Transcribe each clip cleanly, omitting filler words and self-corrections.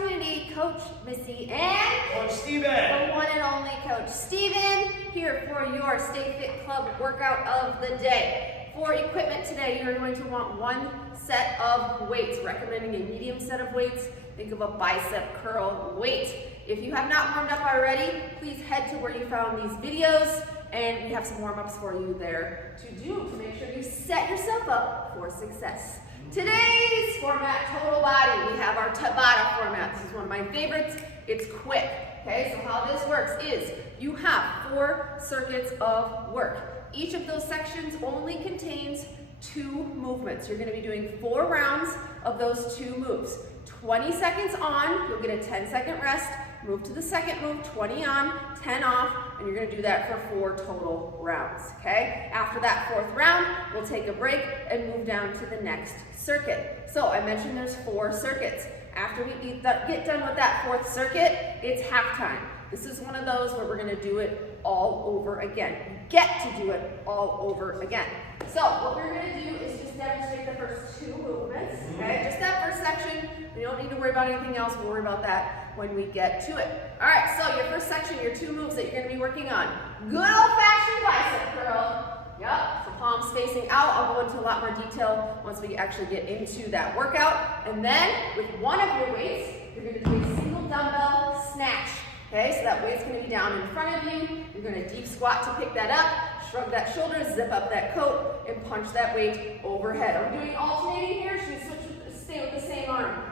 opportunity. Coach Missy and Coach Steven. The one and only Coach Steven here for your Stay Fit Club workout of the day. For equipment today, you're going to want one set of weights, recommending a medium set of weights. Think of a bicep curl weight. If you have not warmed up already, please head to where you found these videos, and we have some warm-ups for you there to do to make sure you set yourself up for success. Today's format, total body, we have our Tabata format. This is one of my favorites. It's quick, okay? So how this works is you have 4 circuits of work. Each of those sections only contains 2 movements. You're gonna be doing 4 rounds of those 2 moves. 20 seconds on, you'll get a 10-second rest, move to the second move, 20 on, 10 off, and you're gonna do that for 4 total rounds, okay? After that 4th round, we'll take a break and move down to the next circuit. So I mentioned there's 4 circuits. After we get done with that 4th circuit, it's halftime. This is one of those where we're gonna do it all over again. You get to do it all over again. So what we're gonna do is just demonstrate the first 2 movements, okay? Just that first section. You don't need to worry about anything else. We'll worry about that when we get to it. All right, so your first section, your 2 moves that you're gonna be working on. Good old-fashioned bicep curl. Yep, so palms facing out. I'll go into a lot more detail once we actually get into that workout. And then with one of your weights, you're gonna do a single dumbbell snatch. Okay, so that weight's gonna be down in front of you. You're gonna deep squat to pick that up, shrug that shoulder, zip up that coat, and punch that weight overhead. Are we doing alternating here? Should we stay with the same arm?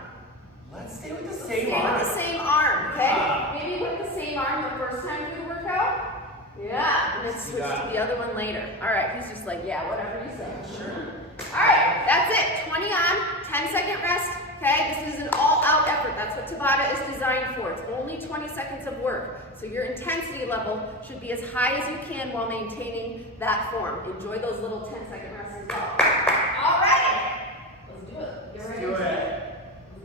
Let's stay with the same arm. With the same arm, okay? Maybe with the same arm the first time through the workout. Yeah, and then switch to the other one later. All right, he's just like, yeah, whatever you say. Sure. All right, that's it. 20 on, 10-second rest. Okay, this is an all-out effort. That's what Tabata is designed for. It's only 20 seconds of work. So your intensity level should be as high as you can while maintaining that form. Enjoy those little 10-second rests as well. All right, let's do it. Let's do it.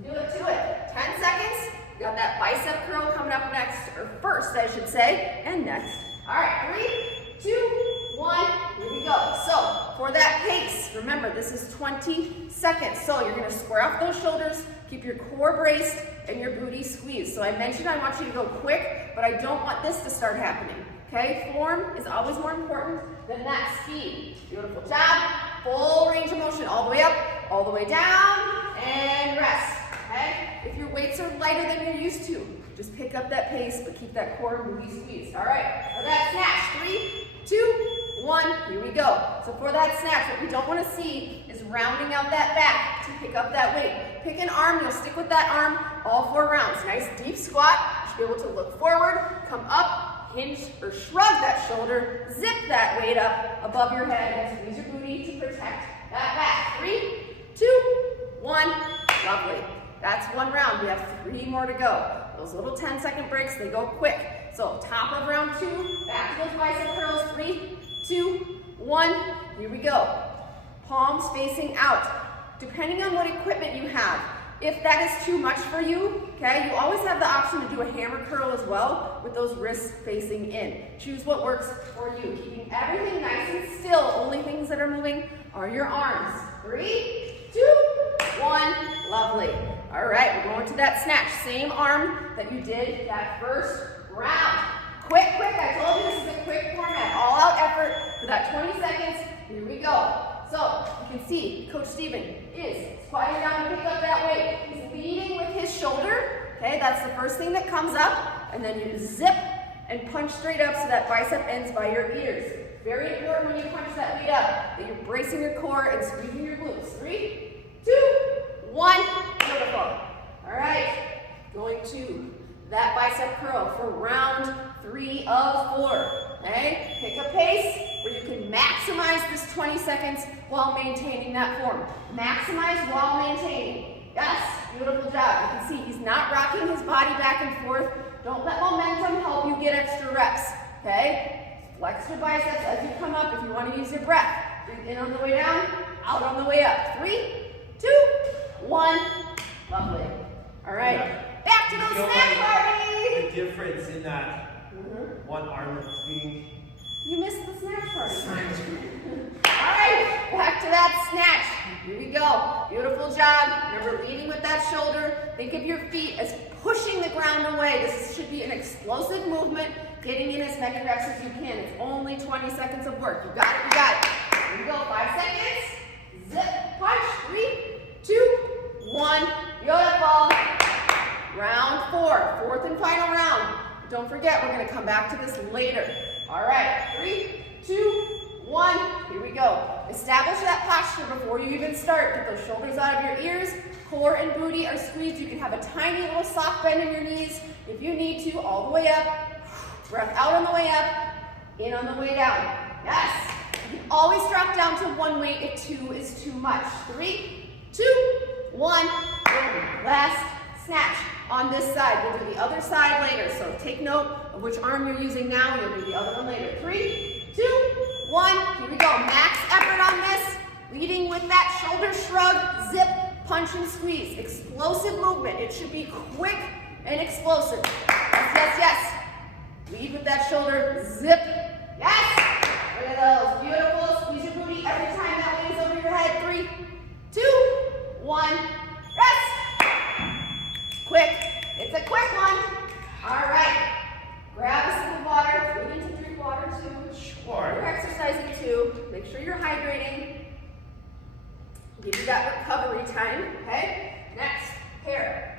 Let's do it. 10 seconds. We got that bicep curl coming up next, or first, I should say, and next. All right, 3, 2, 1, here we go. So for that pace, remember this is 20 seconds. So you're gonna square off those shoulders, keep your core braced and your booty squeezed. So I mentioned I want you to go quick, but I don't want this to start happening, okay? Form is always more important than that speed. Beautiful job. Full range of motion all the way up, all the way down, and rest, okay? If your weights are lighter than you're used to, just pick up that pace, but keep that core and booty squeezed. All right, for that snatch, 3, 2, 1, here we go. So for that snatch, what we don't want to see is rounding out that back to pick up that weight. Pick an arm, you'll stick with that arm all 4 rounds. Nice deep squat, you should be able to look forward, come up, hinge or shrug that shoulder, zip that weight up above your head, and squeeze your booty to protect that back. 3, 2, 1, lovely. That's 1 round, we have 3 more to go. Those little 10-second breaks, they go quick. So top of round 2, back to those bicep curls. 3, 2, 1, here we go. Palms facing out. Depending on what equipment you have, if that is too much for you, okay, you always have the option to do a hammer curl as well with those wrists facing in. Choose what works for you. Keeping everything nice and still. Only things that are moving are your arms. 3, 2, 1, lovely. All right, we're going to that snatch. Same arm that you did that first round. Quick, I told you this is a quick format. All out effort for that 20 seconds. Here we go. So you can see Coach Steven is squatting down to pick up that weight. He's leading with his shoulder. Okay, that's the first thing that comes up. And then you zip and punch straight up so that bicep ends by your ears. Very important when you punch that weight up that you're bracing your core and squeezing your glutes. 3, 2, 1, beautiful. All right, going to that bicep curl for round 3 of 4. Okay, pick a pace where you can maximize this 20 seconds while maintaining that form. Maximize while maintaining. Yes, beautiful job. You can see he's not rocking his body back and forth. Don't let momentum help you get extra reps. Okay, flex your biceps as you come up if you want to use your breath. Breathe in on the way down, out on the way up. 3, 2, 1, lovely. All right, back to those snack party. The difference in that one arm that's being You missed the snatch party. All right, back to that snatch. Here we go. Beautiful job. Remember, leading with that shoulder. Think of your feet as pushing the ground away. This should be an explosive movement, getting in as many reps as you can. It's only 20 seconds of work. You got it, you got it. Here we go, 5 seconds. Zip, punch, 3, 2, 1. Beautiful. Round 4, fourth and final round. Don't forget, we're gonna come back to this later. All right, 3, 2, 1. Here we go. Establish that posture before you even start. Get those shoulders out of your ears. Core and booty are squeezed. You can have a tiny little soft bend in your knees if you need to, all the way up. Breath out on the way up, in on the way down. Yes. You can always drop down to 1 weight if 2 is too much. 3, 2, 1. Last snatch on this side. We'll do the other side later. So take note of which arm you're using now. You'll do the other one later. 3, 2, 1. Here we go. Max effort on this. Leading with that shoulder shrug, zip, punch and squeeze. Explosive movement. It should be quick and explosive. Yes, yes, yes. Lead with that shoulder, zip. Yes! Look at those. Beautiful. Squeeze your booty every time that weight is over your head. 3, 2, 1. Rest. Quick. It's a quick one. All right. Grab a sip of water. We need to drink water too. Sure. You're exercising too. Make sure you're hydrating. Give you that recovery time, okay? Next, here.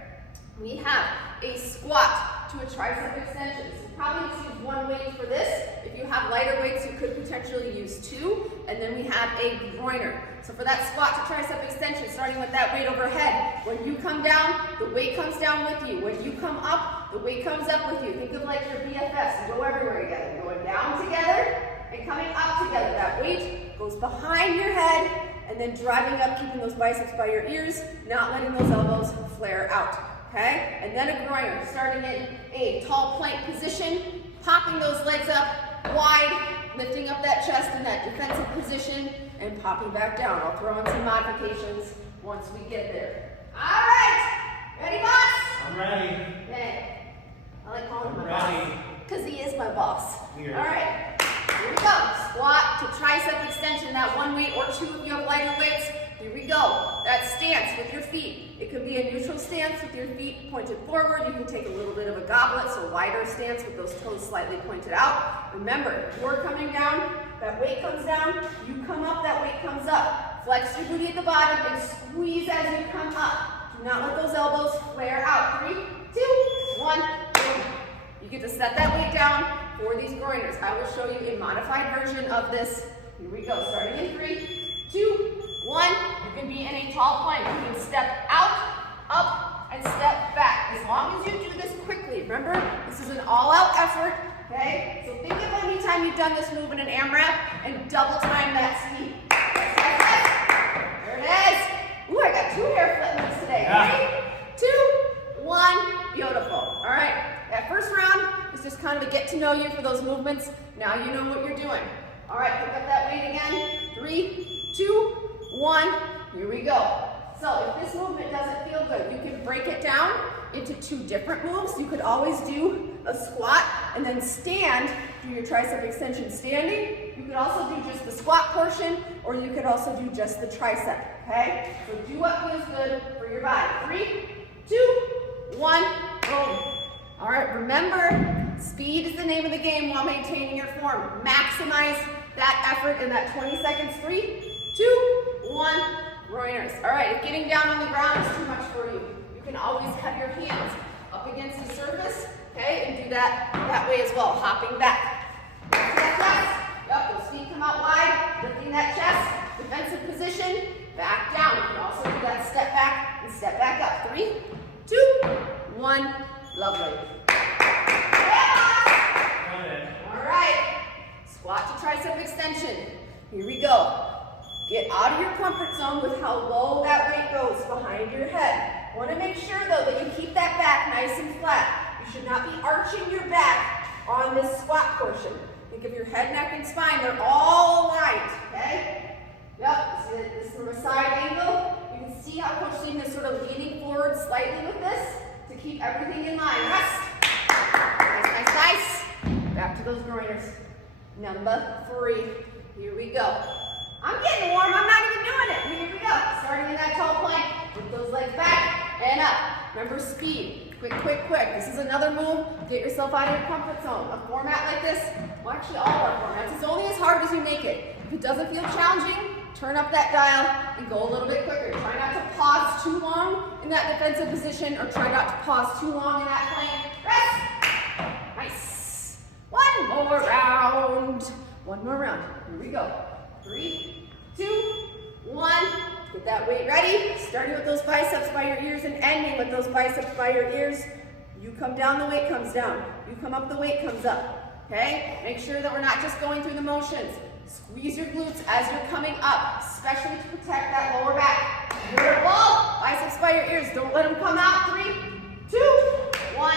We have a squat to a tricep extension. So probably just use 1 weight for this. If you have lighter weights, you could potentially use 2. And then we have a groiner. So for that squat to tricep extension, starting with that weight overhead, when you come down, the weight comes down with you. When you come up, the weight comes up with you. Think of like your BFFs. Go everywhere together. Going down together and coming up together. That weight goes behind your head and then driving up, keeping those biceps by your ears, not letting those elbows flare out. Okay? And then a groiner, starting in a tall plank position, popping those legs up wide, lifting up that chest in that defensive position, and popping back down. I'll throw in some modifications once we get there. All right, ready, boss? I'm ready. Okay. I like calling him my Ready. boss, because he is my boss. Weird. All right, here we go. Squat to tricep extension, that 1 weight or 2 if you have lighter weights. Here we go. That stance with your feet. It could be a neutral stance with your feet pointed forward. You can take a little bit of a goblet, so wider stance with those toes slightly pointed out. Remember, you're coming down, that weight comes down, you come up, that weight comes up. Flex your booty at the bottom and squeeze as you come up. Do not let those elbows flare out. 3, 2, 1, boom. You get to set that weight down for these groiners. I will show you a modified version of this. Here we go, starting in 3, 2, 1. You can be in a tall plank. You can step out, up, and step back. As long as you do this quickly. Remember, this is an all-out effort, okay? So think of any time you've done this move in an AMRAP and double time that speed. There it is. Ooh, I got 2 hair flip moves today. Yeah. 3, 2, 1. Beautiful. All right. That first round is just kind of a get to know you for those movements. Now you know what you're doing. All right, pick up that weight again. 3, 2, 1. Here we go. So if this movement doesn't feel good, you can break it down into 2 different moves. You could always do a squat and then stand, do your tricep extension standing. You could also do just the squat portion, or you could also do just the tricep, okay? So do what feels good for your body. 3, 2, 1, boom. All right, remember, speed is the name of the game while maintaining your form. Maximize that effort in that 20 seconds. 3, 2, 1, groiners. All right, if getting down on the ground is too much for you, you can always have your hands up against the surface, okay, and do that way as well, hopping back. Lift that chest. Yep, those feet come out wide, lifting that chest, defensive position, back down. You can also do that step back and step back up. 3, 2, 1, lovely. All right, squat to tricep extension. Here we go. Get out of your comfort zone with how low that weight goes behind your head. Want to make sure though that you keep that back nice and flat. You should not be arching your back on this squat portion. Think of your head, neck, and spine. They're all aligned, okay? Yep, this is from a side angle. You can see how Coach Stephen is sort of leaning forward slightly with this to keep everything in line. Rest. Nice, nice, nice. Back to those groiners. number 3. Here we go. I'm getting warm, I'm not even doing it. Here we go. Starting in that tall plank, with those legs back and up. Remember speed, quick, quick, quick. This is another move. Get yourself out of your comfort zone. A format like this, well actually all our formats, it's only as hard as you make it. If it doesn't feel challenging, turn up that dial and go a little bit quicker. Try not to pause too long in that defensive position, or try not to pause too long in that plank. Rest. Nice. One more round. One more round. Here we go. 3, 2, 1. Get that weight ready. Starting with those biceps by your ears and ending with those biceps by your ears. You come down, the weight comes down. You come up, the weight comes up. Okay? Make sure that we're not just going through the motions. Squeeze your glutes as you're coming up, especially to protect that lower back. Beautiful. Biceps by your ears. Don't let them come out. 3, 2, 1.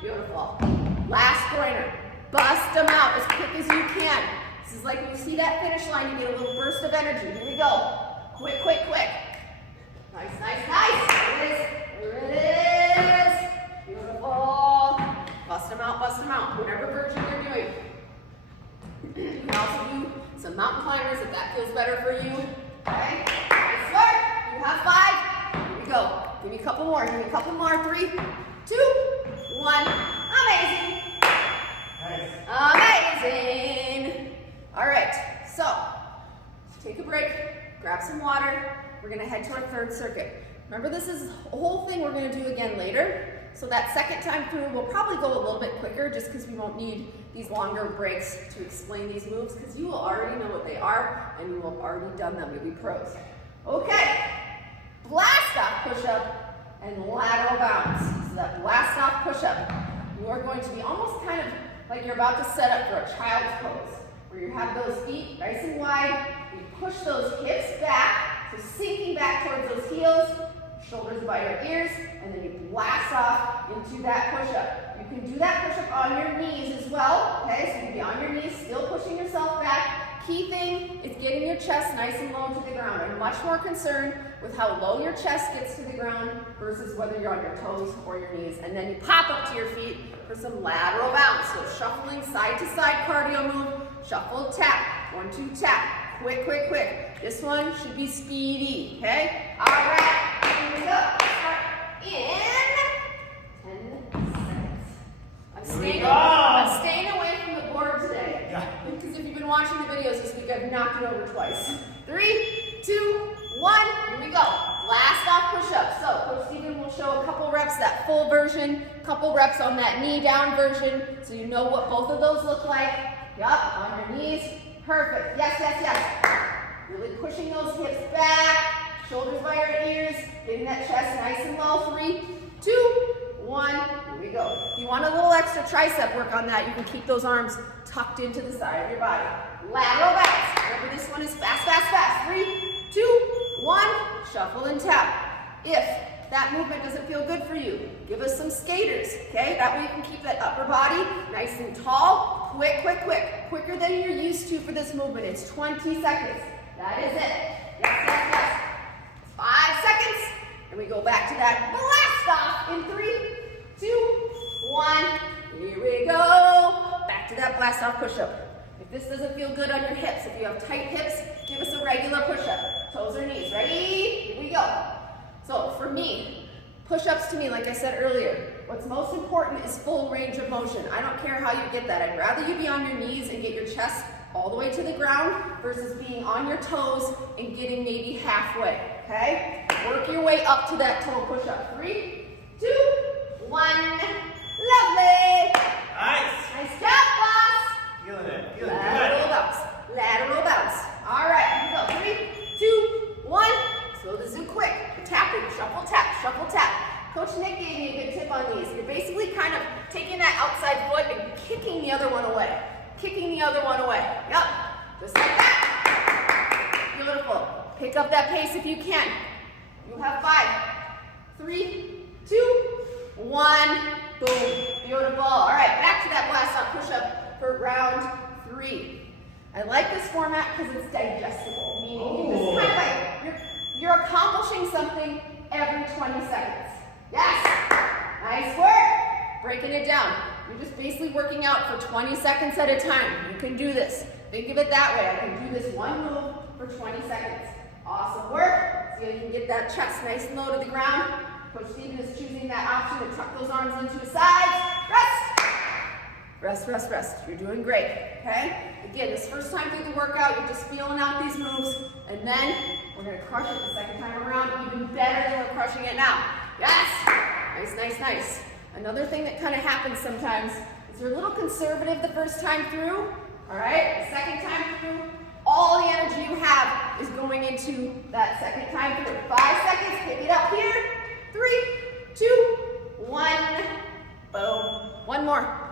Beautiful. Last pointer. Bust them out as quick as you can. This is like when you see that finish line, you get a little burst of energy. Here we go. Quick, quick, quick. Nice, nice, nice. There it is. There it is. Beautiful. Bust them out, whatever version you're doing. You can also do some mountain climbers if that feels better for you. Okay? Nice work. You have 5. Here we go. Give me a couple more. 3, 2, 1. Amazing. Nice. Amazing. All right, so take a break, grab some water. We're gonna head to our 3rd circuit. Remember, this is a whole thing we're gonna do again later. So that second time through, we'll probably go a little bit quicker just because we won't need these longer breaks to explain these moves, because you will already know what they are and you will have already done them. You'll be pros. Okay, blast off push-up and lateral bounce. So that blast off push-up, you are going to be almost kind of like you're about to set up for a child's pose, where you have those feet nice and wide, you push those hips back, so sinking back towards those heels, shoulders by your ears, and then you blast off into that push-up. You can do that push-up on your knees as well, okay? So you can be on your knees, still pushing yourself back. Key thing is getting your chest nice and low to the ground. I'm much more concerned with how low your chest gets to the ground versus whether you're on your toes or your knees. And then you pop up to your feet for some lateral bounce. So shuffling side to side cardio move, shuffle, tap, 1, 2, tap, quick, quick, quick. This one should be speedy, okay? All right, here we go. Start in 10 seconds. I'm staying away from the board today. Yeah. Because if you've been watching the videos this week, I've knocked it over twice. 3, 2, 1, here we go. Blast off push-ups. So Coach Stephen will show a couple reps, that full version, couple reps on that knee down version, so you know what both of those look like. Yup, on your knees. Perfect. Yes, yes, yes. Really pushing those hips back, shoulders by your ears, getting that chest nice and low. 3, 2, 1, here we go. If you want a little extra tricep work on that, you can keep those arms tucked into the side of your body. Lateral bounce. Remember, this one is fast, fast, fast. 3, 2, 1, shuffle and tap. If that movement doesn't feel good for you, give us some skaters, okay? That way you can keep that upper body nice and tall. Quick, quick, quick. Quicker than you're used to for this movement. It's 20 seconds. That is it. Yes, yes, yes. 5 seconds. And we go back to that blast off in 3, 2, 1. Here we go. Back to that blast off push-up. If this doesn't feel good on your hips, if you have tight hips, give us a regular push-up. Toes or knees. Ready? Here we go. So for me, push-ups to me, like I said earlier, what's most important is full range of motion. I don't care how you get that. I'd rather you be on your knees and get your chest all the way to the ground versus being on your toes and getting maybe halfway, okay? Work your way up to that toe push-up. 3, 2, 1. Lovely. Nice. Nice job, boss. Feeling it. Feeling Lateral good. bounce. Lateral bounce. All right, here we go. 3, 2, 1. Slow this in quick. You're tapping. Shuffle, tap. Shuffle, tap. Coach Nick gave me a good tip on these. You're basically kind of taking that outside foot and kicking the other one away. Kicking the other one away. Yep. Just like that. Beautiful. Pick up that pace if you can. You have 5, 3, 2, 1. Boom. Beautiful. All right, back to that blast off push-up for round 3. I like this format because it's digestible, meaning it's kind of like you're accomplishing something every 20 seconds. Yes. Nice work. Breaking it down. You I'm just basically working out for 20 seconds at a time. You can do this. Think of it that way. I can do this one move for 20 seconds. Awesome work. See if you can get that chest nice and low to the ground. Coach Steven is choosing that option to tuck those arms into his sides. Rest. Rest, rest, rest. You're doing great, okay? Again, this first time through the workout, you're just feeling out these moves, and then we're gonna crush it the second time around, even better than we're crushing it now. Yes! Nice, nice, nice. Another thing that kind of happens sometimes is you're a little conservative the first time through, all right? The second time through, all the energy you have is going into that second time through. 5 seconds, pick it up here. 3, 2, 1, boom. One more.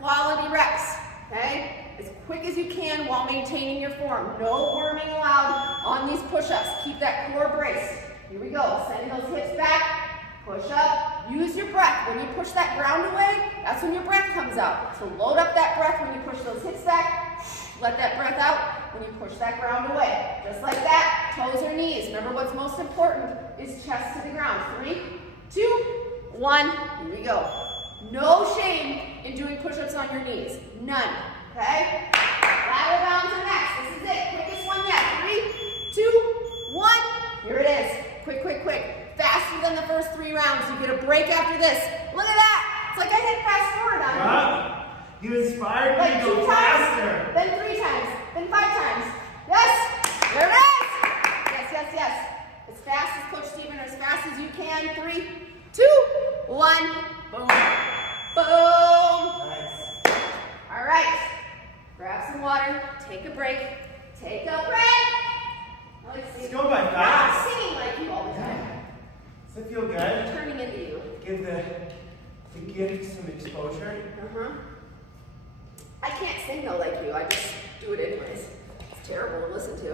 Quality reps, okay? As quick as you can while maintaining your form. No worming allowed on these push-ups. Keep that core braced. Here we go. Sending those hips back. Push up. Use your breath. When you push that ground away, that's when your breath comes out. So load up that breath when you push those hips back. Let that breath out when you push that ground away. Just like that. Toes or knees. Remember what's most important is chest to the ground. 3, 2, 1. Here we go. No shame in doing push-ups on your knees. None. Okay? Lateral bounds are next. This is it. Quickest one yet. 3, 2, 1. Here it is. Quick, quick, quick. Faster than the first 3 rounds. You get a break after this. Look at that. It's like I hit fast forward on you. You inspired me Like to go 2 times, faster. then 3 times, then 5 times. Yes. There it is. Yes, yes, yes. As fast as Coach Steven, or as fast as you can. 3, 2, 1. Boom. Boom. Nice. All right. Grab some water. Take a break. Take a break. It's going by I'm fast. not singing like you all the time. Does it feel good? I'm turning into you. Give the gift some exposure. I can't sing though like you. I just do it anyways. It's terrible to listen to.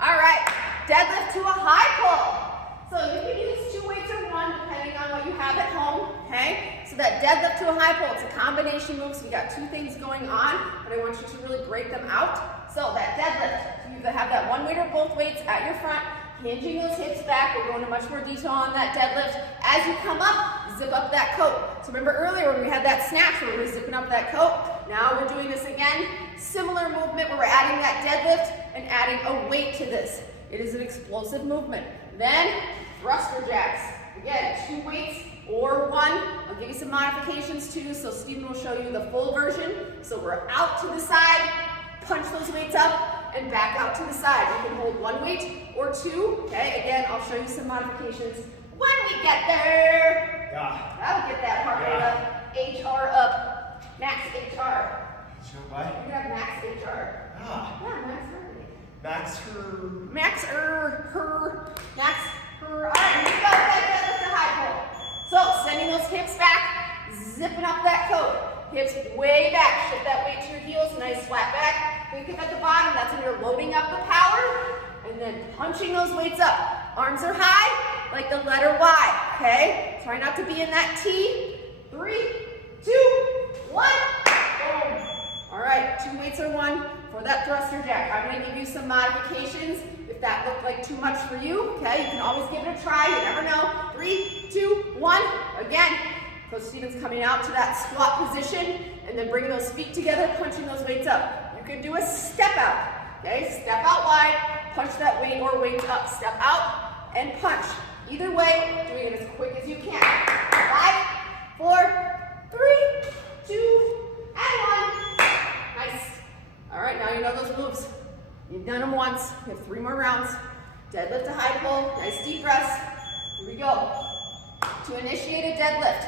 All right. Deadlift to a high pull. So you can use 2 weights or 1 depending on what you have at home, okay? So that deadlift to a high pull, it's a combination move, so we got 2 things going on, but I want you to really break them out. So that deadlift, you either have that 1 weight or both weights at your front, hinging those hips back. We're going into much more detail on that deadlift. As you come up, zip up that coat. So remember earlier when we had that snatch where we were zipping up that coat? Now we're doing this again. Similar movement where we're adding that deadlift and adding a weight to this. It is an explosive movement. Then, thruster jacks. Again, 2 weights or 1. I'll give you some modifications too, so Steven will show you the full version. So we're out to the side, punch those weights up, and back out to the side. You can hold 1 weight or 2. Okay, again, I'll show you some modifications when we get there. Yeah. That'll get that heart rate up, HR up, max HR. Sure, what? You have max HR. Ah. Yeah, max heart rate. Max her. Max her. All right, here we go. That deadlift to high pull. So sending those hips back, zipping up that coat. Hips way back. Shift that weight to your heels. Nice flat back. Think of at the bottom. That's when you're loading up the power, and then punching those weights up. Arms are high, like the letter Y. Okay. Try not to be in that T. 3, 2, 1. Boom. All right. 2 weights or 1 for that thruster jack. I'm going to give you some modifications. If that looked like too much for you, okay, you can always give it a try. You never know. 3, 2, 1. Again, Coach Steven's coming out to that squat position and then bringing those feet together, punching those weights up. You can do a step out. Okay, step out wide, punch that weight or weights up. Step out and punch. Either way, doing it as quick as you can. 5, 4, 3, 2, and 1. Nice. All right, now you know those moves. You've done them once. You have 3 more rounds. Deadlift to high pull. Nice deep breaths. Here we go. To initiate a deadlift,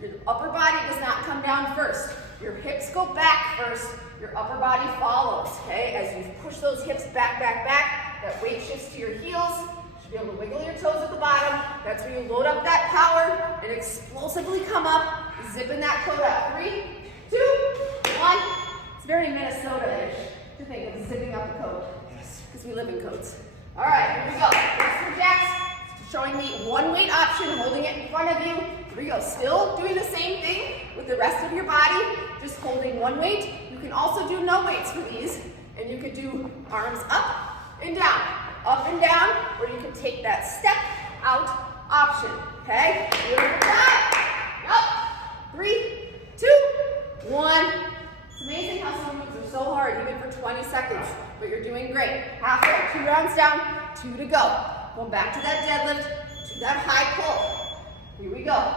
your upper body does not come down first. Your hips go back first. Your upper body follows. Okay? As you push those hips back, that weight shifts to your heels. You should be able to wiggle your toes at the bottom. That's where you load up that power and explosively come up, zipping that coat up. 3, 2, 1. It's very Minnesota-ish to think of zipping up the coat. Yes. Because we live in coats. All right, here we go. Thruster jacks. Showing me 1 weight option, holding it in front of you. Here we go. Still doing the same thing with the rest of your body, just holding 1 weight. You can also do no weights for these, and you could do arms up and down, or you can take that step out option. Okay? Up. 3, 2, Going back to that deadlift, to that high pull. Here we go.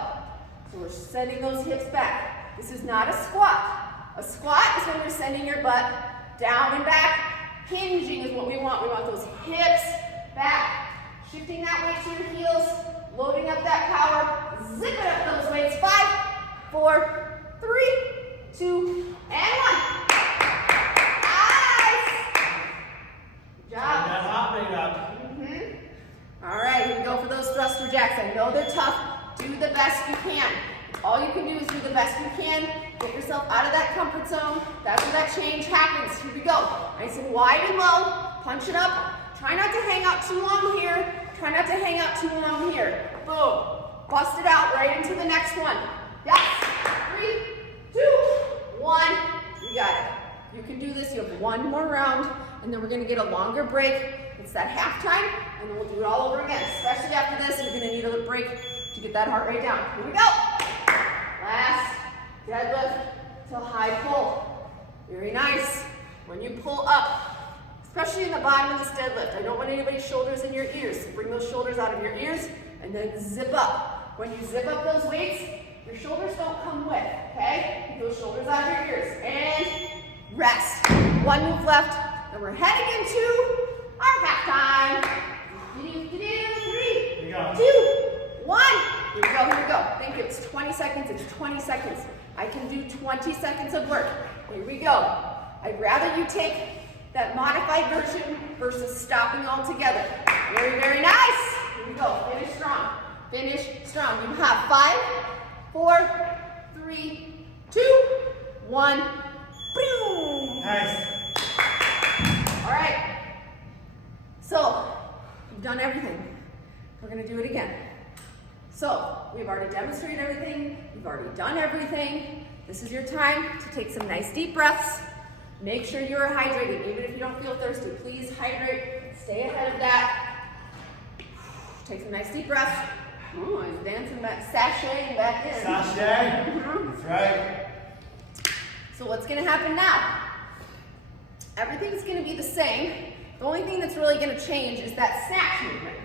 So we're sending those hips back. This is not a squat. A squat is when you're sending your butt down and back. Hinging is what we want. We want those hips back. Shifting that weight to your heels, loading up that power, zipping up those weights. 5, 4, 3, 2, and 1. Nice. Good job. Turn that heart rate up. All right, here we go for those thruster jacks. I know they're tough. Do the best you can. All you can do is do the best you can. Get yourself out of that comfort zone. That's where that change happens. Here we go. Nice and wide and low. Punch it up. Try not to hang out too long here. Try not to hang out too long here. Boom. Bust it out right into the next one. Yes. 3, 2, 1. You got it. You can do this. You have one more round, and then we're going to get a longer break. It's that halftime, and then we'll do it all over again. Especially after this, you're going to need a little break to get that heart rate down. Here we go. Last deadlift to high pull. Very nice. When you pull up, especially in the bottom of this deadlift, I don't want anybody's shoulders in your ears. So bring those shoulders out of your ears and then zip up. When you zip up those weights, your shoulders don't come with, okay? Keep those shoulders out of your ears. And rest. One move left, and we're heading into our halftime. 3, 2, 1. Here we go, here we go. Thank you. It's 20 seconds, it's 20 seconds. I can do 20 seconds of work. Here we go. I'd rather you take that modified version versus stopping altogether. Very, very nice. Here we go. Finish strong. Finish strong. You have 5, 4, 3, 2, 1. Boom. Nice. All right. So, you've done everything. We're going to do it again. So, we've already demonstrated everything. We've already done everything. This is your time to take some nice deep breaths. Make sure you're hydrated. Even if you don't feel thirsty, please hydrate. Stay ahead of that. Take some nice deep breaths. Oh, I'm dancing back, sashaying back in. Sashay. That's right. So what's going to happen now? Everything's going to be the same. The only thing that's really going to change is that snatch movement.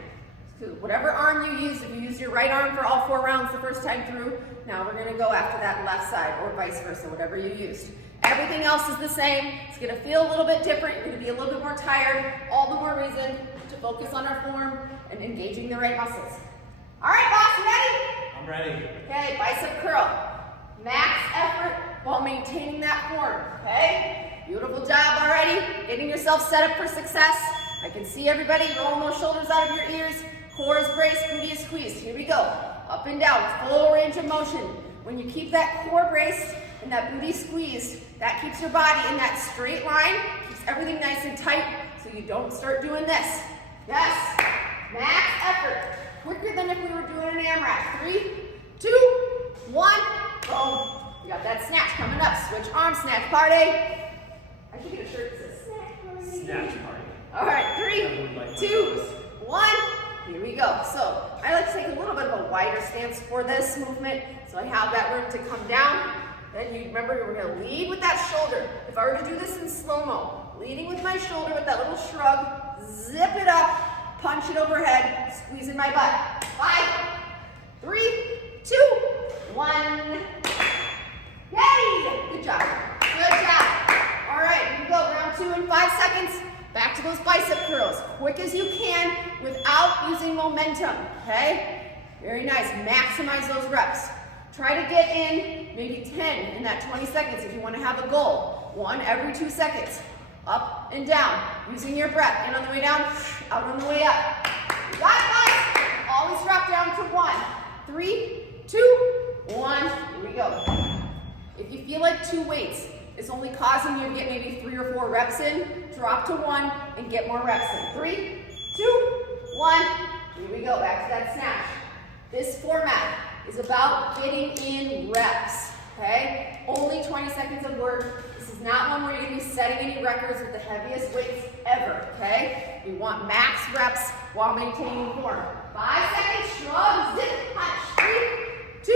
So whatever arm you use, if you use your right arm for all 4 rounds the first time through, now we're going to go after that left side, or vice versa, whatever you used. Everything else is the same. It's going to feel a little bit different. You're going to be a little bit more tired. All the more reason to focus on our form and engaging the right muscles. All right, boss, you ready? I'm ready. Okay, bicep curl. Max effort while maintaining that form, okay? Beautiful job already. Getting yourself set up for success. I can see everybody rolling those shoulders out of your ears. Core is braced, booty is squeezed. Here we go. Up and down, full range of motion. When you keep that core braced and that booty squeezed, that keeps your body in that straight line, keeps everything nice and tight so you don't start doing this. Yes, max effort. Quicker than if we were doing an AMRAP. 3, 2, 1, boom. We got that snatch coming up. Switch arm snatch party. I should get a shirt that says snatch party. Snatch party. All right, 3, 2, 1. Here we go. So I like to take a little bit of a wider stance for this movement, so I have that room to come down. Then you remember we're going to lead with that shoulder. If I were to do this in slow-mo, leading with my shoulder with that little shrug, zip it up, punch it overhead, squeezing my butt. 5, 3, 2, 1. Yay! Good job. Good job. All right, here we go. Round 2 in 5 seconds. Back to those bicep curls. Quick as you can without using momentum, okay? Very nice. Maximize those reps. Try to get in maybe 10 in that 20 seconds if you want to have a goal. 1 every 2 seconds. Up and down. Using your breath. In on the way down, out on the way up. You got it, guys. Always drop down to 1. 3, 2, 1. Here we go. If you feel like 2 weights is only causing you to get maybe 3 or 4 reps in, drop to 1 and get more reps in. 3, 2, 1. Here we go. Back to that snatch. This format is about getting in reps, okay? Only 20 seconds of work. This is not one where you're going to be setting any records with the heaviest weights ever, okay? We want max reps while maintaining form. 5 seconds, shrug, zip, punch. 3, 2,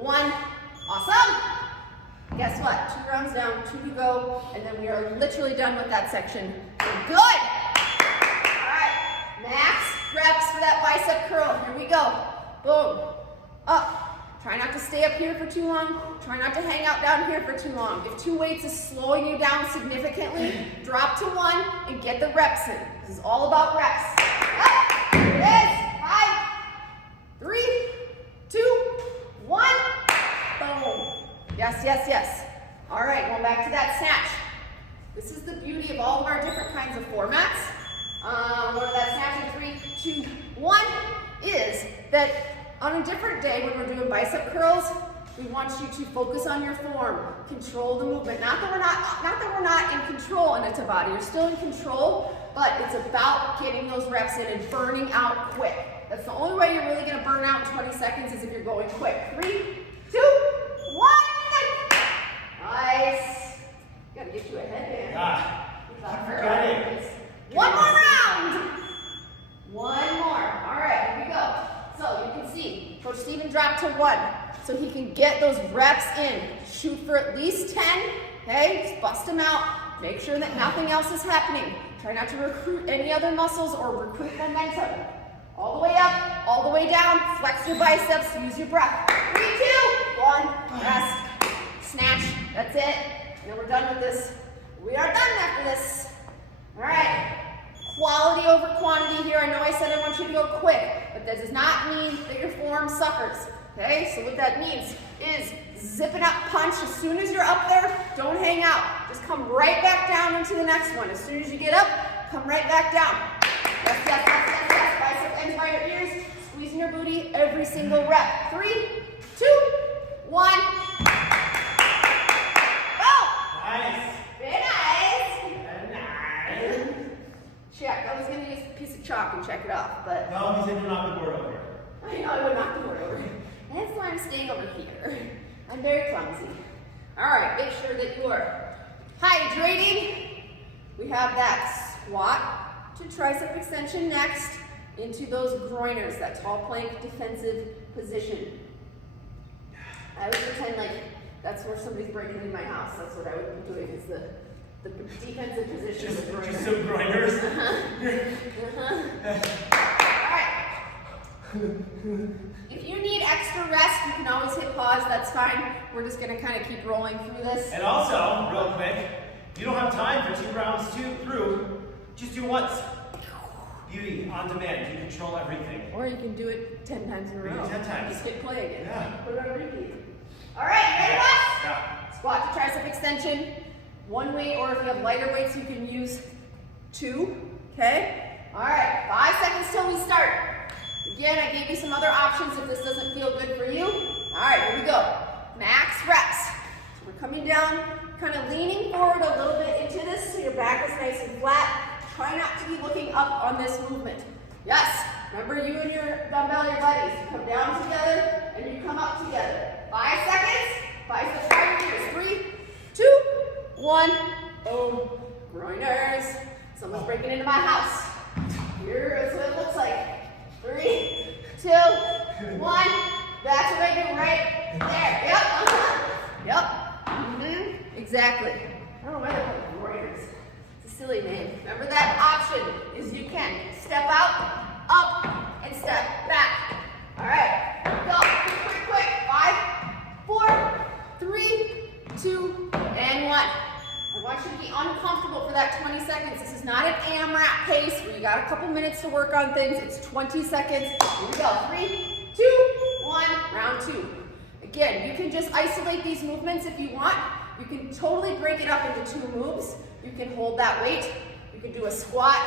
1. Awesome. Guess what? 2 rounds down, 2 to go, and then we are literally done with that section. We're good. All right, max reps curl. Here we go. Boom. Up. Try not to stay up here for too long. Try not to hang out down here for too long. If two weights is slowing you down significantly, drop to one and get the reps in. This is all about reps. Up. Here it is. 5, 3, 2, 1. Boom. Yes, yes, yes. All right, going back to that snatch. This is the beauty of all of our different kinds of formats. What that snatch in 3, 2, 1 is that on a different day when we're doing bicep curls, we want you to focus on your form, control the movement. Not that we're not in control in a Tabata. You're still in control, but it's about getting those reps in and burning out quick. That's the only way you're really going to burn out in 20 seconds is if you're going quick. 3, 2, 1. Nice. Gotta get you a headband. One more round. One more. All right, here we go. So you can see Coach Steven dropped to 1, so he can get those reps in. Shoot for at least 10. Okay, just bust them out. Make sure that nothing else is happening. Try not to recruit any other muscles or recruit momentum. All the way up, all the way down. Flex your biceps. Use your breath. 3, 2, 1. Rest. Snatch. That's it. And then we're done with this. We are done after this. All right. Quality over quantity here. I know I said I want you to go quick, but that does not mean that your form suffers. Okay, so what that means is zipping up punch. As soon as you're up there, don't hang out. Just come right back down into the next one. As soon as you get up, come right back down. Yes, yes, yes, yes, yes. Bicep ends by your ears. Squeezing your booty every single rep. 3, 2, 1. Nice. Very nice. Very nice. Check. I was going to use a piece of chalk and check it off, but... No, he said do knock the board over. I know I would knock the board over. That's why I'm staying over here. I'm very clumsy. All right, make sure that you are hydrating. We have that squat to tricep extension next into those groiners, that tall plank defensive position. I would pretend like that's where somebody's breaking into my house. That's what I would be doing, is the defensive position. Just some groiners. All right. If you need extra rest, you can always hit pause. That's fine. We're just going to kind of keep rolling through this. And also, real quick, if you don't have time for 2 rounds through, just do once. Beauty, on demand. You control everything. Or you can do it 10 times in a row. 10 times. Just hit play again. Yeah. Put it on repeat. All right, ready, boss? Yeah. Squat to tricep extension. 1 weight, or if you have lighter weights, you can use 2. Okay? All right, 5 seconds till we start. Again, I gave you some other options if this doesn't feel good for you. All right, here we go. Max reps. So we're coming down, kind of leaning forward a little bit into this so your back is nice and flat. Try not to be looking up on this movement. Yes, remember you and your dumbbell, your buddies. You come down together and you come up together. 5 seconds. Biceps right here. 3, 2, 1. Boom. Groiners. Someone's breaking into my house. Here's what it looks like. 3, 2, 1. That's what I do right there. Yep. Yep. Exactly. I don't know why they're called groiners. It's a silly name. Remember that option is you can step out, up, and step back. All right. Go. Quick. 5, 4, 3, 2, and 1. I want you to be uncomfortable for that 20 seconds. This is not an AMRAP pace where you got a couple minutes to work on things. It's 20 seconds. Here we go. 3, 2, 1. Round 2. Again, you can just isolate these movements if you want. You can totally break it up into 2 moves. You can hold that weight. You can do a squat,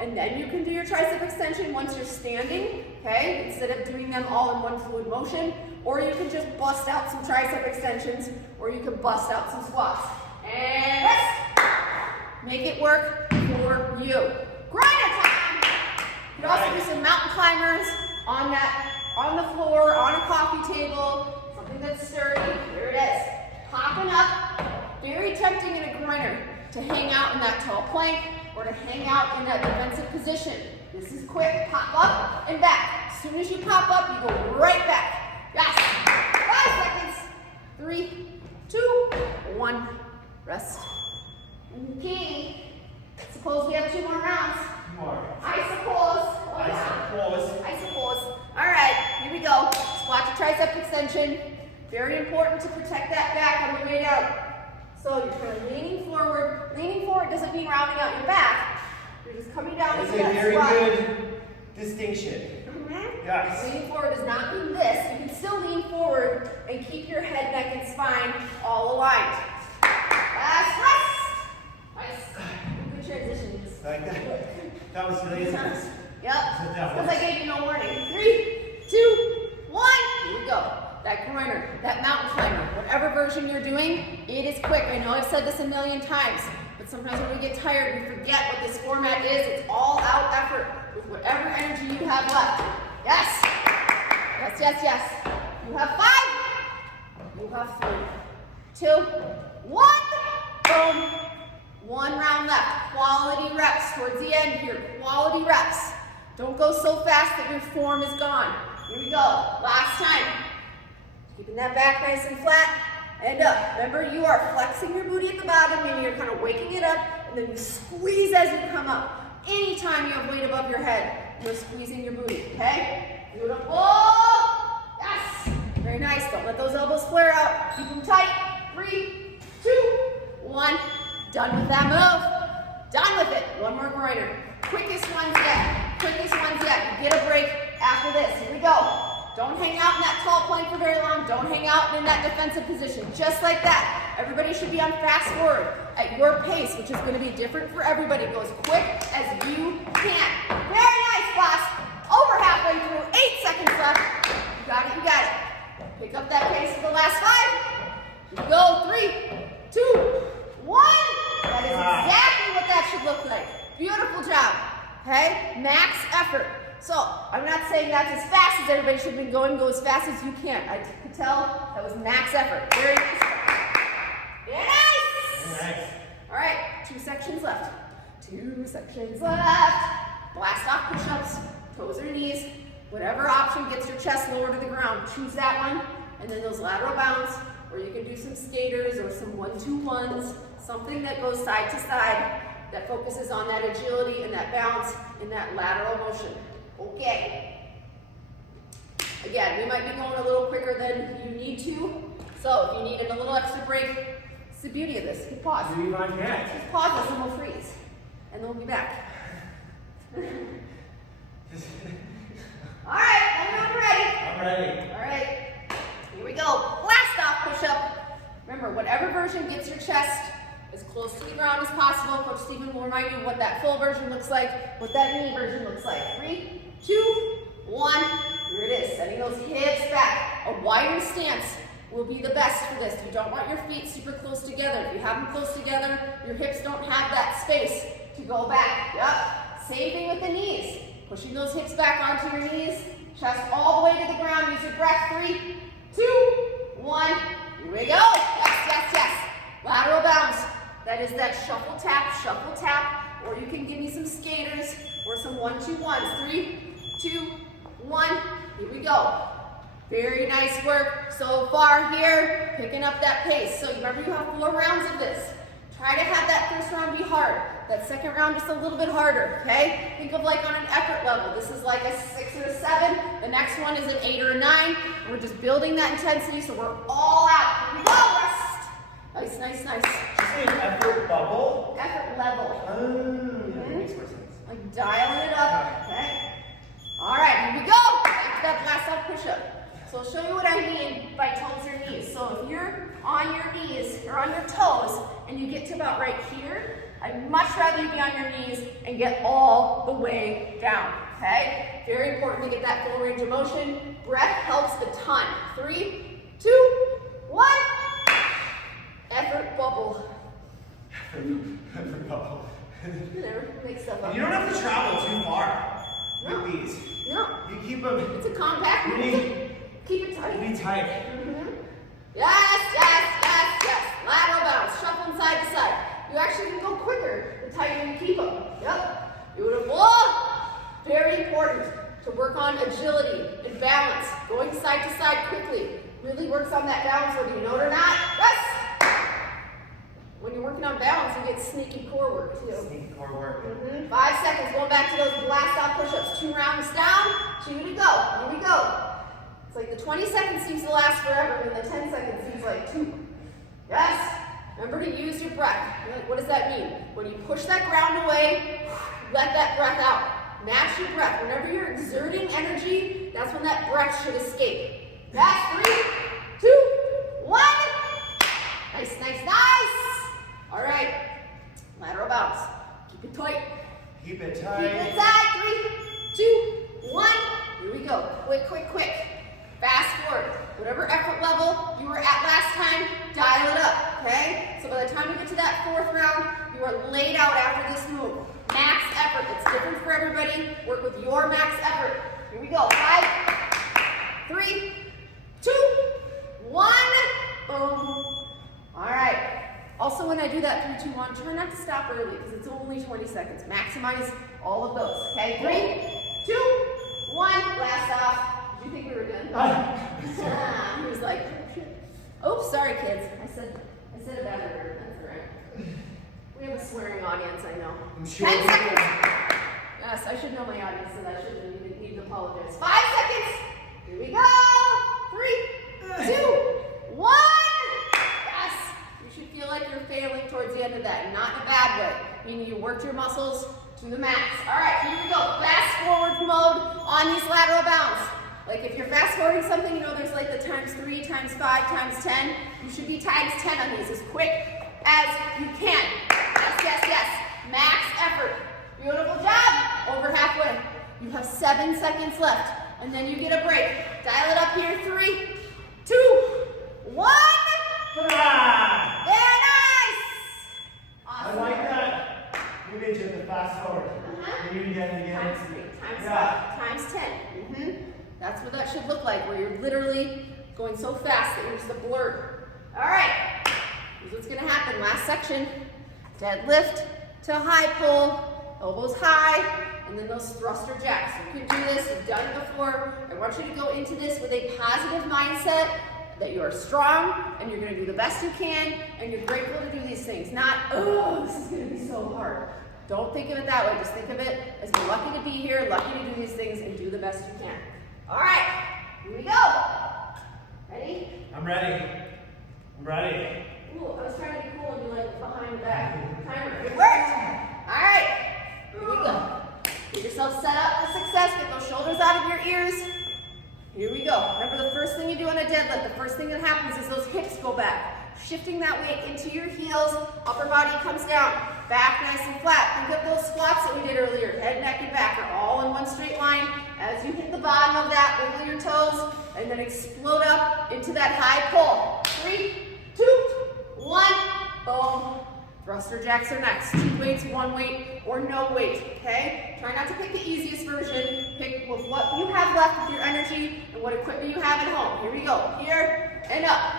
and then you can do your tricep extension once you're standing, okay, instead of doing them all in one fluid motion. Or you can just bust out some tricep extensions, or you can bust out some squats. And rest. Make it work for you. Grinder time. You can also do some mountain climbers on the floor, on a coffee table, something that's sturdy. Here it is. Popping up. Very tempting in a grinder to hang out in that tall plank or to hang out in that defensive position. This is quick. Pop up and back. As soon as you pop up, you go right back. Yes. 5 seconds. 3, 2, 1. Rest. Okay. Suppose we have 2 more rounds. 2 more. I suppose. I suppose. I suppose. extension. Very important to protect that back on the way down. So you're kind of leaning forward. Leaning forward doesn't mean rounding out your back. You're just coming down That's into a that very squat. good distinction. Yes. Leaning forward does not mean this. You can still lean forward and keep your head, neck, and spine all aligned. Last rest. Nice. Good transitions. Like that. That was laziness. Yep. That Because was. I gave you no warning. 3, 2, 1. Here we go. That groiner, that mountain climber, whatever version you're doing, it is quick. I know I've said this a million times, but sometimes when we get tired, we forget what this format is. It's all out effort with whatever energy you have left. Yes. Yes, yes, yes. You have 5. You have 3, 2, 1. Boom. 1 round left. Quality reps towards the end here. Quality reps. Don't go so fast that your form is gone. Here we go. Last time. Keeping that back nice and flat and up. Remember, you are flexing your booty at the bottom and you're kind of waking it up, and then you squeeze as you come up. Anytime you have weight above your head, you're squeezing your booty, okay? Beautiful. Yes. Very nice. Don't let those elbows flare out. Keep them tight. 3, 2, 1. Done with that move. Done with it. One more groiner. Quickest ones yet. Quickest ones yet. You get a break after this. Here we go. Don't hang out in that tall plank for very long. Don't hang out in that defensive position. Just like that. Everybody should be on fast forward at your pace, which is going to be different for everybody. Go as quick as you can. Very nice, boss. Over halfway through. 8 seconds left. You got it, you got it. Pick up that pace for the last 5. Here we go. 3, 2, 1. That is exactly what that should look like. Beautiful job. Okay? Max effort. So, I'm not saying that's as fast as everybody should have been going. Go as fast as you can. I could tell that was max effort. Very nice. Very nice. Very nice. All right, 2 sections left. 2 sections left. Blast off push-ups, toes or knees. Whatever option gets your chest lower to the ground, choose that one. And then those lateral bounds, or you can do some skaters or some 1-2-1s, something that goes side to side that focuses on that agility and that balance in that lateral motion. Okay. Again, we might be going a little quicker than you need to. So if you need a little extra break, it's the beauty of this. You pause. Just pause this and we'll freeze. And then we'll be back. All right, let me know when you're ready. I'm ready. All right, here we go. Blast off push-up. Remember, whatever version gets your chest as close to the ground as possible. Coach Stephen will remind you what that full version looks like, what that knee version looks like. 3, 2, 1. Here it is. Setting those hips back. A wider stance will be the best for this. You don't want your feet super close together. If you have them close together, your hips don't have that space to go back. Yep. Same thing with the knees. Pushing those hips back onto your knees. Chest all the way to the ground. Use your breath. 3, 2, 1. Here we go. Yes, yes, yes. Lateral bounce. That is that shuffle tap, or you can give me some skaters or some 1-2-1s. 3, 2, 1. Here we go. Very nice work so far here, picking up that pace. So remember, you have 4 rounds of this. Try to have that first round be hard. That second round just a little bit harder, okay? Think of like on an effort level. This is like a 6 or a 7. The next one is an 8 or a 9. We're just building that intensity, so we're all out. Here we go, rest. Nice, nice, nice. Just an effort bubble. Effort level. Oh, yeah, that makes more sense. Like dialing it up, okay? All right, here we go. Back to that blast off push-up. So I'll show you what I mean by toes or knees. So if you're on your knees or on your toes and you get to about right here, I'd much rather you be on your knees and get all the way down, okay? Very important to get that full range of motion. Breath helps a ton. 3, 2, 1. Effort bubble. Effort bubble. You never make stuff up. You don't have to travel too far No. with these. No. You keep them It's a compact movement. Keep it tight. really tight. Yes, yes, yes, yes. Lateral bounce, shuffling side to side. You actually can go quicker the tighter you keep them. Yep. Beautiful. Very important to work on agility and balance. Going side to side quickly really works on that balance, whether you know it or not. Yes. When you're working on balance, you get sneaky core work too. Sneaky core work. 5 seconds. Going back to those blast off push-ups. 2 rounds down. 2 to go. Here we go. It's like the 20 seconds seems to last forever, and the 10 seconds seems like 2. Yes? Remember to use your breath. What does that mean? When you push that ground away, let that breath out. Match your breath. Whenever you're exerting energy, that's when that breath should escape. Yes? 3, 2, 1. Nice, nice, nice. All right. Lateral bounce. Keep it tight. Keep it tight. Keep it tight. 3, 2, 1. Here we go. Quick, quick, quick. Fast forward. Whatever effort level you were at last time, dial it up, okay? So by the time you get to that 4th round, you are laid out after this move. Max effort. It's different for everybody. Work with your max effort. Here we go. 5, 3, 2, 1. Boom. All right. Also, when I do that 3, 2, 1, try not to stop early because it's only 20 seconds. Maximize all of those. Okay? 3, 2, 1. Blast off. Did you think we were done? He was like, oh, shit. Oops, sorry, kids. I said a bad word. That's all right. We have a swearing audience, I know. I'm sure 10 seconds. Yes, I should know my audience, so I shouldn't need to apologize. 5 seconds. Here we go. 3, 2, 1. Yes. You should feel like you're failing towards the end of that, not in a bad way. Meaning you worked your muscles to the max. All right, here we go. Fast forward mode on these lateral bounds. Like if you're fast forwarding something, you know there's like the times 3, times 5, times 10. You should be times 10 on these as quick as you can. Yes, yes, yes. Max effort. Beautiful job. Over halfway. You have 7 seconds left, and then you get a break. Dial it up here. 3, 2, 1. Very nice. Awesome. I like that. You made it the fast forward. You do it again and again. Times 3, times 5, times 10. That's what that should look like, where you're literally going so fast that you're just a blur. All right, here's what's gonna happen. Last section, deadlift to high pull, elbows high, and then those thruster jacks. You can do this, you've done it before. I want you to go into this with a positive mindset that you are strong and you're gonna do the best you can and you're grateful to do these things. Not, oh, this is gonna be so hard. Don't think of it that way. Just think of it as you're lucky to be here, lucky to do these things, and do the best you can. All right, here we go. Ready? I'm ready. I'm ready. Ooh, I was trying to be cool and be like behind that timer. It worked. All right, here we go. Get yourself set up for success. Get those shoulders out of your ears. Here we go. Remember the first thing you do on a deadlift, the first thing that happens is those hips go back. Shifting that weight into your heels, upper body comes down, back nice and flat. Think of those squats that we did earlier. Head, neck, and back are all in one straight line. As you hit the bottom of that, wiggle your toes, and then explode up into that high pull. 3, 2, 1, boom. Thruster jacks are next. 2 weights, 1 weight, or no weight, okay? Try not to pick the easiest version. Pick with what you have left with your energy and what equipment you have at home. Here we go. Here and up.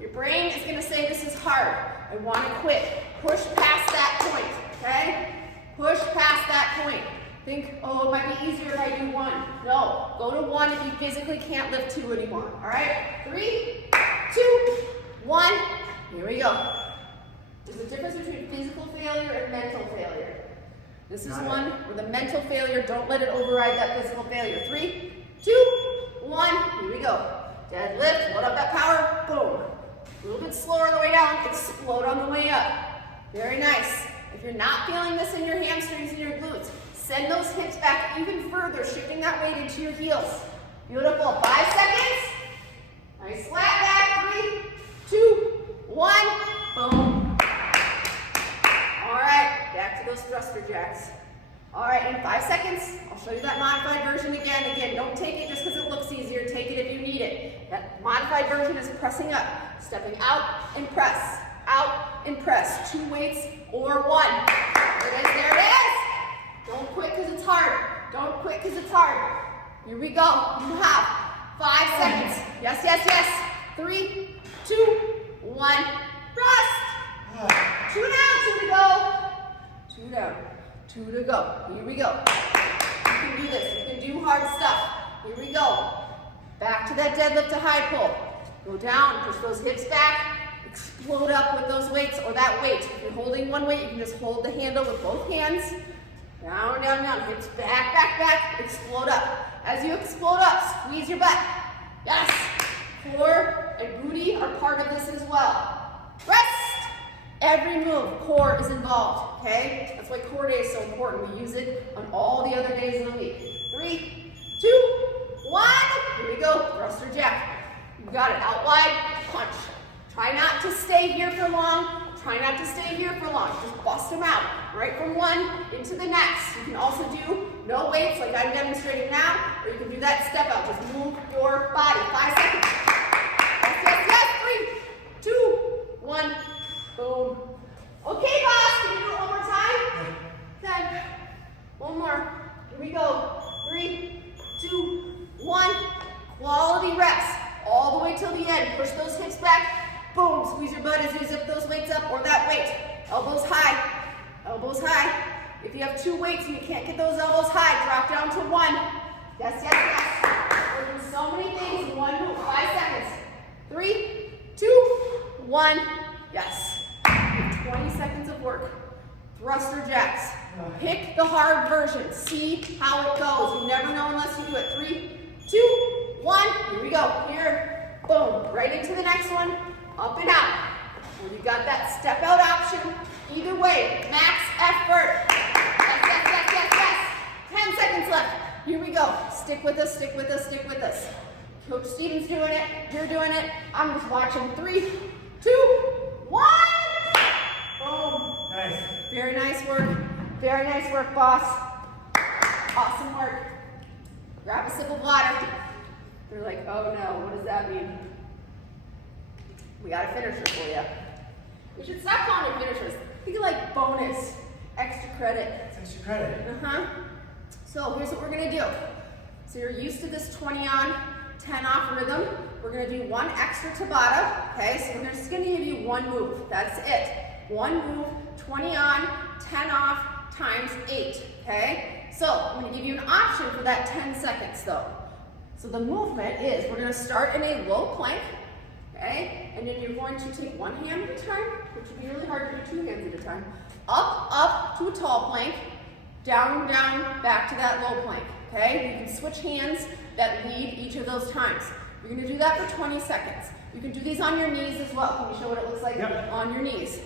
Your brain is gonna say this is hard. I wanna quit. Push past that point, okay? Push past that point. Think, oh, it might be easier if I do 1. No, go to 1 if you physically can't lift 2 anymore, all right? 3, 2, 1, here we go. There's a difference between physical failure and mental failure. This is one where the mental failure, don't let it override that physical failure. 3, 2, 1, here we go. Deadlift, load up that power, boom. A little bit slower on the way down, explode on the way up. Very nice. If you're not feeling this in your hamstrings and your glutes, send those hips back even further, shifting that weight into your heels. Beautiful. 5 seconds. Nice flat back. 3, 2, 1. Boom. All right, back to those thruster jacks. All right, in 5 seconds, I'll show you that modified version again. Again, don't take it just because it looks easier. Take it if you need it. That modified version is pressing up, stepping out and press, out and press. 2 weights or 1. There it is, there it is. Don't quit because it's hard. Don't quit because it's hard. Here we go. You have 5 seconds. Yes, yes, yes. 3, 2, 1. Rest. 2 down, 2 to go. 2 down. 2 to go. Here we go. You can do this. You can do hard stuff. Here we go. Back to that deadlift to high pull. Go down, push those hips back, explode up with those weights or that weight. If you're holding one weight, you can just hold the handle with both hands. Down, down, down. Hips back, back, back. Explode up. As you explode up, squeeze your butt. Yes. Core and booty are part of this as well. Rest. Every move, core is involved, okay? That's why core day is so important. We use it on all the other days of the week. 3, 2, 1. Here we go. Thrust or jack. You got it. Out wide, punch. Try not to stay here for long. Try not to stay here for long. Just bust them out. Right from one into the next. You can also do no weights like I'm demonstrating now, or you can do that step out. Just move your body. 5 seconds. Yes, yes, yes. 3, 2, 1. Boom. Okay, boss. Can you do it one more time? Good. One more. Here we go. 3, 2, 1. Quality reps. All the way till the end. Push those hips back. Boom. Squeeze your butt as you zip those weights up or that weight. Elbows high. Elbows high. If you have 2 weights and you can't get those elbows high, drop down to 1. Yes, yes, yes. We're doing so many things in one move. 5 seconds. 3, 2, 1. Yes. 20 seconds of work. Thruster jacks. Pick the hard version. See how it goes. You never know unless you do it. 3, 2, 1. Here we go. Here. Boom. Right into the next one. Up and out. Well, you got that step out option. Either way, max effort. Yes, yes, yes, yes, yes. 10 seconds left. Here we go. Stick with us, stick with us, stick with us. Coach Steven's doing it. You're doing it. I'm just watching. 3, 2, 1. Boom. Nice. Very nice work. Very nice work, boss. Awesome work. Grab a sip of water. They're like, oh no, what does that mean? We got a finisher for you. We should stop calling it finishers. Think of like bonus, extra credit. It's extra credit. So here's what we're gonna do. So you're used to this 20 on, 10 off rhythm. We're gonna do 1 extra Tabata, okay? So we're just gonna give you 1 move, that's it. 1 move, 20 on, 10 off, times 8, okay? So I'm gonna give you an option for that 10 seconds though. So the movement is, we're gonna start in a low plank, okay? And then you're going to take 1 hand at a time, which would be really hard to do 2 hands at a time. Up to a tall plank, down, down, back to that low plank, okay? You can switch hands that lead each of those times. You're gonna do that for 20 seconds. You can do these on your knees as well. Can you show what it looks like on your knees?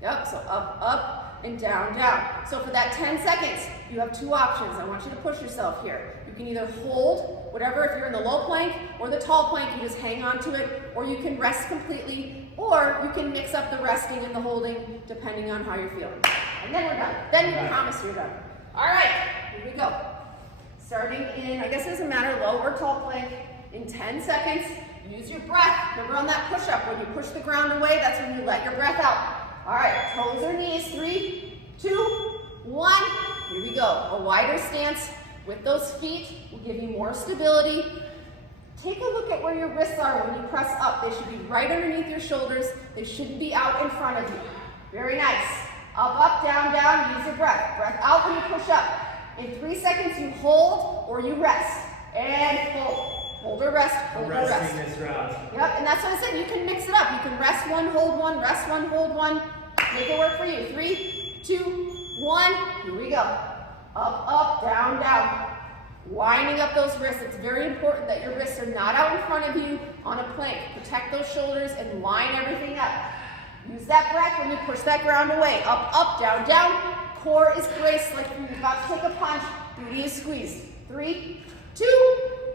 Yep, so up, and down, down. So for that 10 seconds, you have 2 options. I want you to push yourself here. You can either hold whatever, if you're in the low plank or the tall plank, you just hang on to it, or you can rest completely, or you can mix up the resting and the holding depending on how you're feeling. And then we're done. Then we promise we're done. All right, here we go. Starting in, I guess it doesn't matter, low or tall plank, in 10 seconds, use your breath. Remember on that push-up, when you push the ground away, that's when you let your breath out. All right, toes or knees, 3, 2, 1. Here we go. A wider stance with those feet will give you more stability. Take a look at where your wrists are when you press up. They should be right underneath your shoulders. They shouldn't be out in front of you. Very nice. Up, down, down. Use your breath. Breath out when you push up. In 3 seconds, you hold or you rest. And hold. Hold or rest, hold or rest. This round. Yep, and that's what I said. You can mix it up. You can rest 1, hold 1, rest 1, hold 1. Make it work for you. 3, 2, 1. Here we go. Up, down, down. Winding up those wrists. It's very important that your wrists are not out in front of you on a plank. Protect those shoulders and line everything up. Use that breath when you push that ground away. Up, down, down. Core is braced like you're about to take a punch. Booty is squeezed. 3, 2,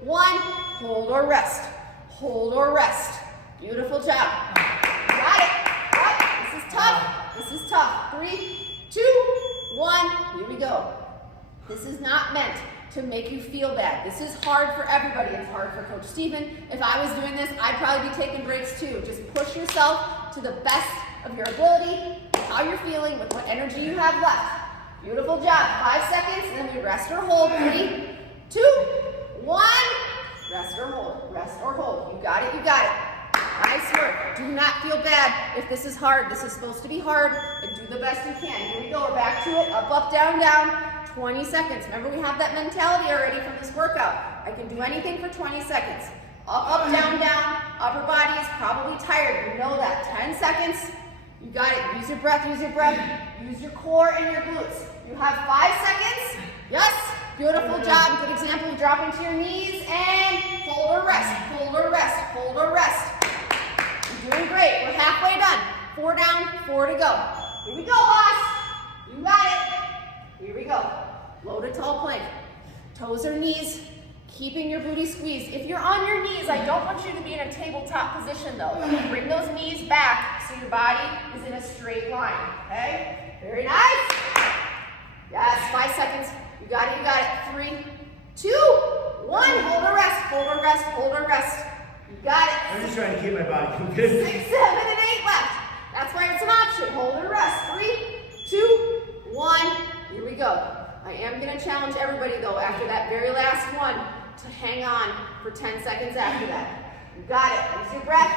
1. Hold or rest. Hold or rest. Beautiful job. Got it. Yep. This is tough. This is tough. 3, 2, 1. Here we go. This is not meant to make you feel bad. This is hard for everybody. It's hard for Coach Steven. If I was doing this, I'd probably be taking breaks too. Just push yourself to the best of your ability, how you're feeling, with what energy you have left. Beautiful job. 5 seconds, and then we rest or hold. 3, 2, 1. Rest or hold. Rest or hold. You got it. You got it. Nice work. Do not feel bad if this is hard. This is supposed to be hard, and do the best you can. Here we go. We're back to it. Up, down, down. 20 seconds. Remember, we have that mentality already from this workout. I can do anything for 20 seconds. Up, down, down. Upper body is probably tired. You know that. 10 seconds. You got it. Use your breath. Use your breath. Use your core and your glutes. You have 5 seconds. Yes. Beautiful job. Good example. You drop into your knees and hold hold or rest, hold or rest, hold or rest. You're doing great. We're halfway done. 4 down, 4 to go. Here we go, boss. You got it. Here we go. Loaded tall plank. Toes or knees, keeping your booty squeezed. If you're on your knees, I don't want you to be in a tabletop position though. Bring those knees back so your body is in a straight line, okay? Very nice. Yes, 5 seconds. You got it, you got it. 3, 2, 1. Hold or rest, hold or rest, hold or rest. You got it. I'm just trying to keep my body moving. 6, 7, and 8 left. That's why it's an option. Hold or rest. 3, 2, 1. Here we go. I am going to challenge everybody though after that very last one to hang on for 10 seconds after that. You got it. Use your breath.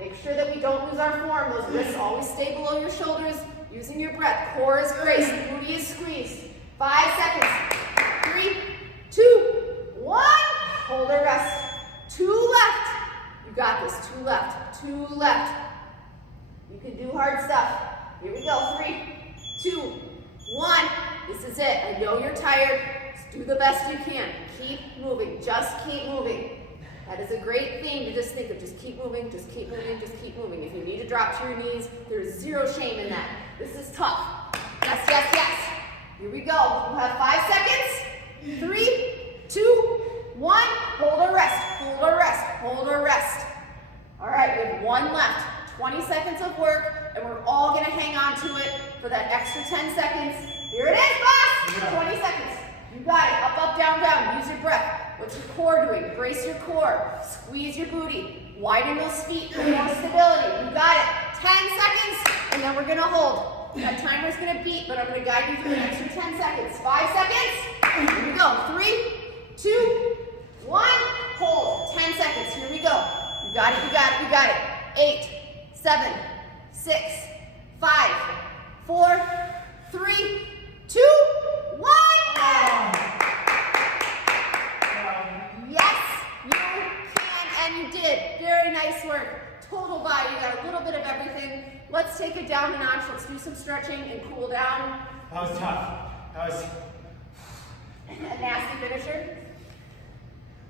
Make sure that we don't lose our form. Those wrists always stay below your shoulders. Using your breath. Core is braced. Booty is squeezed. 5 seconds. 3, 2, 1. Hold or rest. 2 left. You got this. 2 left. 2 left. You can do hard stuff. Here we go. 3, 2, 1. This is it. I know you're tired. Just do the best you can. Keep moving. Just keep moving. That is a great thing to just think of. Just keep moving. Just keep moving. Just keep moving. If you need to drop to your knees, there's zero shame in that. This is tough. Yes, yes, yes. Here we go. You have 5 seconds. 3, 2, 1. Hold or rest. Hold or rest. Hold or rest. All right, we have 1 left. 20 seconds of work, and we're all going to hang on to it for that extra 10 seconds. Here it is, boss! 20 seconds. You got it. Up, up, down, down. Use your breath. What's your core doing? Brace your core. Squeeze your booty. Widen those feet for more stability. You got it. 10 seconds, and then we're going to hold. That timer's going to beep, but I'm going to guide you through the extra 10 seconds. 5 seconds. Here we go. 3, 2, 1. Hold. 10 seconds. Here we go. You got it. You got it. You got it. 8, 7, 6, 5, 4, 3, 2, 1. Yes, you can, and you did. Very nice work. Total body. You got a little bit of everything. Let's take it down a notch. Let's do some stretching and cool down. That was tough. That was A nasty finisher.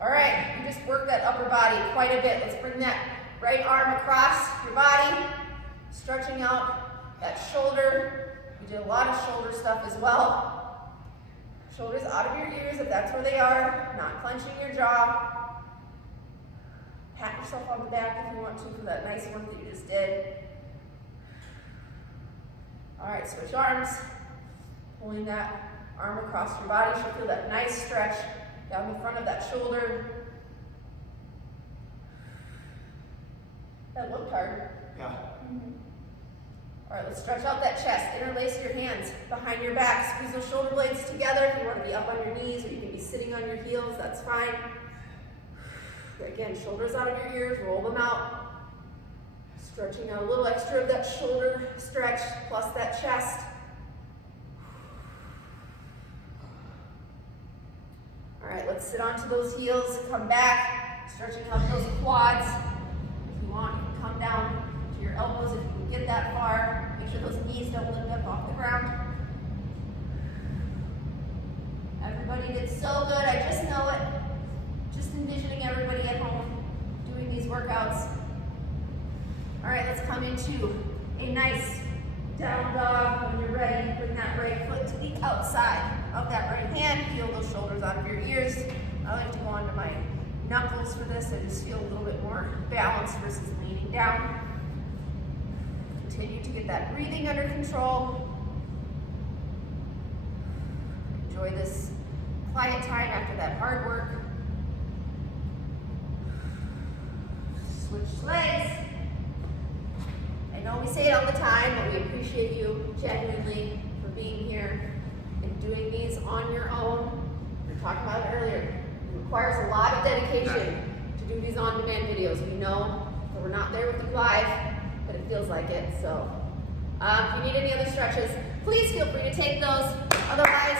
All right, you just worked that upper body quite a bit. Let's bring that right arm across your body, stretching out that shoulder. We did a lot of shoulder stuff as well. Shoulders out of your ears if that's where they are, not clenching your jaw. Pat yourself on the back if you want to for that nice work that you just did. All right, switch arms. Pulling that arm across your body. You should feel that nice stretch down the front of that shoulder. That looked hard. yeah. All right, let's stretch out that chest. Interlace your hands behind your back. Squeeze those shoulder blades together. If you want to be up on your knees or you can be sitting on your heels, that's fine. Again, shoulders out of your ears, roll them out. Stretching out a little extra of that shoulder stretch plus that chest. All right, let's sit onto those heels. Come back, stretching out those quads. If you want, you can come down to your elbows if you can get that far. Make sure those knees don't lift up off the ground. Everybody did so good, I just know it. Just envisioning everybody at home doing these workouts. All right, let's come into a nice down dog. When you're ready, bring that right foot to the outside of that right hand. Feel those shoulders out of your ears. I like to go onto my knuckles for this. I just feel a little bit more balanced versus leaning down. Continue to get that breathing under control. Enjoy this quiet time after that hard work. Switch legs. I know we say it all the time, but we appreciate you genuinely for being here and doing these on your own. We were talking about it earlier. It requires a lot of dedication to do these on-demand videos. We know that we're not there with you live, but it feels like it. So if you need any other stretches, please feel free to take those. Otherwise,